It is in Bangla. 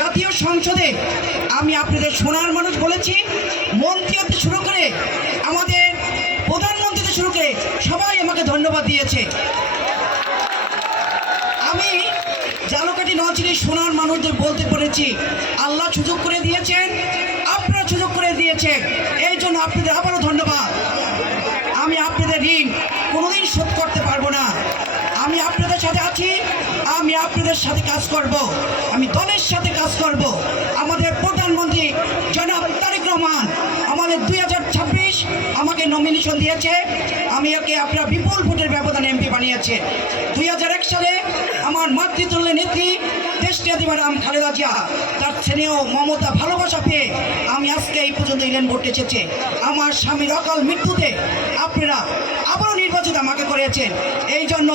জাতীয় সংসদে আমি আপনাদের সোনার মানুষ বলেছি। মন্ত্রী হতে শুরু করে আমাদের প্রধানমন্ত্রী থেকে শুরু করে সবাই আমাকে ধন্যবাদ দিয়েছে। আমি জালকাঠি নওয়াজুড়ির সোনার মানুষদের বলতে পেরেছি, আল্লাহ সুযোগ করে দিয়েছেন, আপনারা সুযোগ করে দিয়েছেন, এই জন্য আপনাদের আবারও ধন্যবাদ। আমি আপনাদের ঋণ কোনোদিন শোধ করতে পারবো না। আমি আপনাদের সাথে আছি, আমি আপনাদের সাথে কাজ করব, আমি দলের সাথে কাজ করব। আমাদের প্রধানমন্ত্রী জনাব তারেক রহমান আমাদের 2026 আমাকে নমিনেশন দিয়েছে, আমি ওকে আপনারা বিপুল ভোটের ব্যবধানে এমপি বানিয়েছে। 2001 সালে আমার মাতৃতুল্য নেত্রী দেশনেত্রী ম্যাডাম খালেদা জিয়া তার স্নেহ মমতা ভালোবাসা পেয়ে আমি আজকে এই পর্যন্ত ইলেন ভোটে এসেছে। আমার স্বামীর অকাল মৃত্যুতে আপনারা আবারও নির্বাচিত আমাকে করেছেন, এই জন্য